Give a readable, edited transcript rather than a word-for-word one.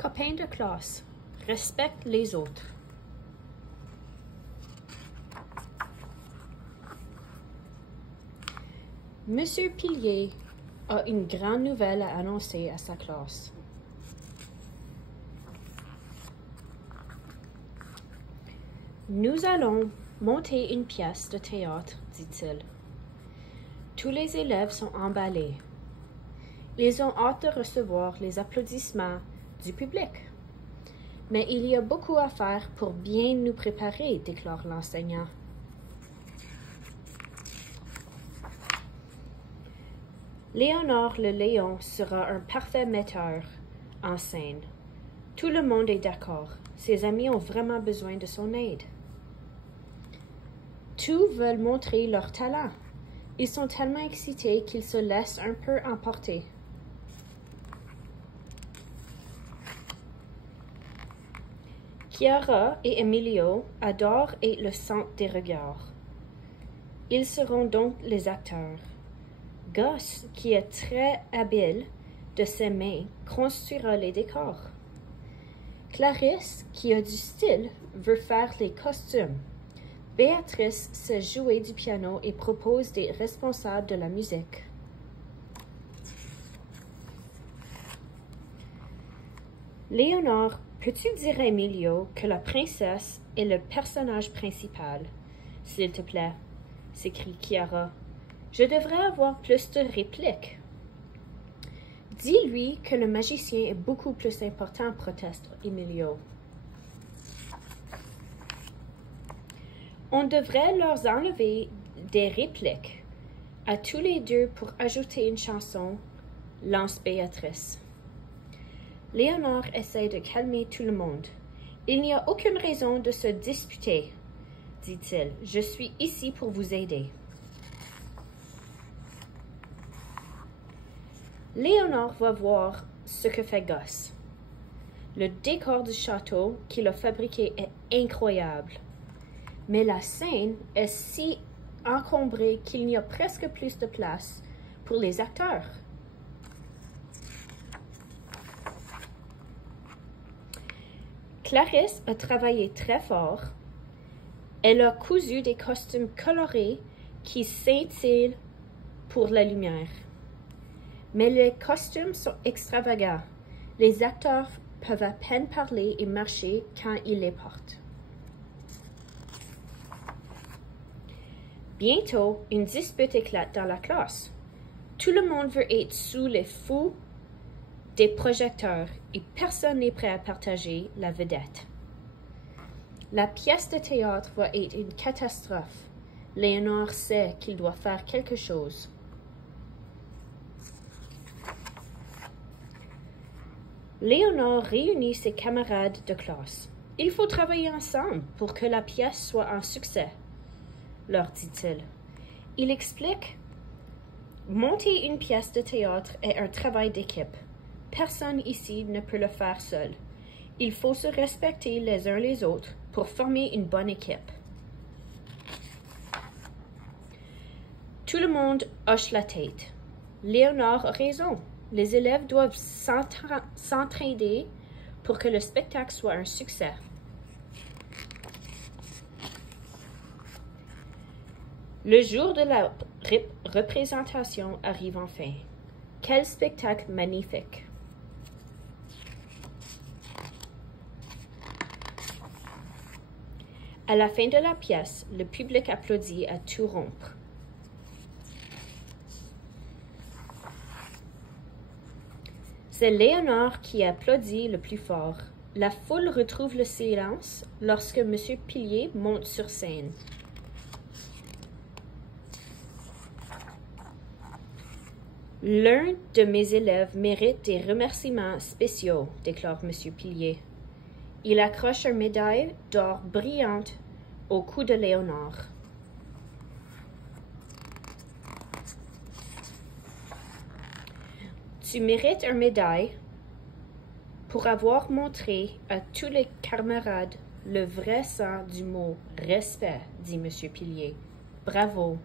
Copains de classe, respecte les autres. Monsieur Pilier a une grande nouvelle à annoncer à sa classe. Nous allons monter une pièce de théâtre, dit-il. Tous les élèves sont emballés. Ils ont hâte de recevoir les applaudissements du public. Mais il y a beaucoup à faire pour bien nous préparer, déclare l'enseignant. Léonard le Lion sera un parfait metteur en scène. Tout le monde est d'accord. Ses amis ont vraiment besoin de son aide. Tous veulent montrer leur talent. Ils sont tellement excités qu'ils se laissent un peu emporter. Chiara et Emilio adorent être le centre des regards. Ils seront donc les acteurs. Gus, qui est très habile de ses mains, construira les décors. Clarisse, qui a du style, veut faire les costumes. Béatrice sait jouer du piano et propose des responsables de la musique. Léonard, peux-tu dire à Emilio que la princesse est le personnage principal? S'il te plaît, s'écrie Chiara. Je devrais avoir plus de répliques. Dis-lui que le magicien est beaucoup plus important, proteste Emilio. On devrait leur enlever des répliques à tous les deux pour ajouter une chanson, lance Béatrice. Léonard essaie de calmer tout le monde. Il n'y a aucune raison de se disputer, dit-il. Je suis ici pour vous aider. Léonard va voir ce que fait Gus. Le décor du château qu'il a fabriqué est incroyable. Mais la scène est si encombrée qu'il n'y a presque plus de place pour les acteurs. Clarisse a travaillé très fort. Elle a cousu des costumes colorés qui scintillent pour la lumière. Mais les costumes sont extravagants. Les acteurs peuvent à peine parler et marcher quand ils les portent. Bientôt, une dispute éclate dans la classe. Tout le monde veut être sous les feux des projecteurs et personne n'est prêt à partager la vedette. La pièce de théâtre va être une catastrophe. Léonard sait qu'il doit faire quelque chose. Léonard réunit ses camarades de classe. Il faut travailler ensemble pour que la pièce soit un succès, leur dit-il. Il explique: monter une pièce de théâtre est un travail d'équipe. Personne ici ne peut le faire seul. Il faut se respecter les uns les autres pour former une bonne équipe. Tout le monde hoche la tête. Léonard a raison. Les élèves doivent s'entraider pour que le spectacle soit un succès. Le jour de la représentation arrive enfin. Quel spectacle magnifique! À la fin de la pièce, le public applaudit à tout rompre. C'est Léonard qui applaudit le plus fort. La foule retrouve le silence lorsque M. Pilier monte sur scène. L'un de mes élèves mérite des remerciements spéciaux, déclare M. Pilier. Il accroche une médaille d'or brillante au cou de Léonard. Tu mérites une médaille pour avoir montré à tous les camarades le vrai sens du mot « respect », dit M. Pilier. Bravo,